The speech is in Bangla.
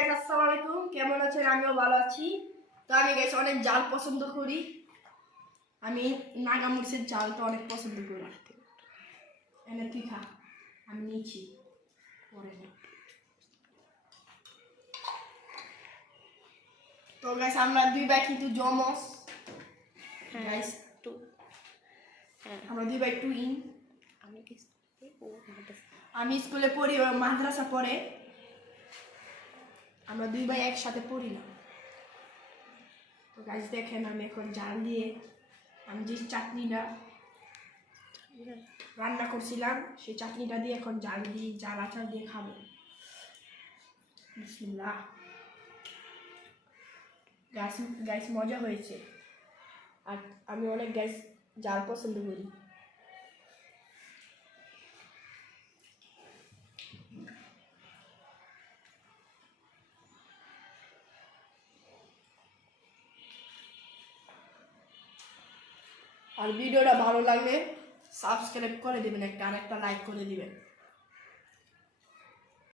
গাইস আসসালামু আলাইকুম, কেমন আছেন? আমিও ভালো আছি। তো আমি গাইস অনেক জাল পছন্দ করি। আমি নাগা মরিচের জালটা অনেক পছন্দ করি। এনে তুই খা, আমি নিয়েছি পরে না। তো গাইস আমরা দুই ভাই কিন্তু জমজ গাইস। টু আমরা দুই ভাই টুইন। আমি স্কুলে পড়ি, ও মাদ্রাসা পড়ে। আমরা দুই ভাই একসাথে পড়ি না। তো গাইস দেখেন আমি এখন জাল দিয়ে আমি যে চাটনিটা রান্না করছিলাম সেই চাটনিটা দিয়ে এখন জাল আচার দিয়ে খাবো। বিসমিল্লাহ। গাইস মজা হয়েছে। আর আমি অনেক গাইস জাল পছন্দ করি। আর ভিডিওটা ভালো লাগলে সাবস্ক্রাইব করে দিবেন, আর একটা লাইক করে দিবেন।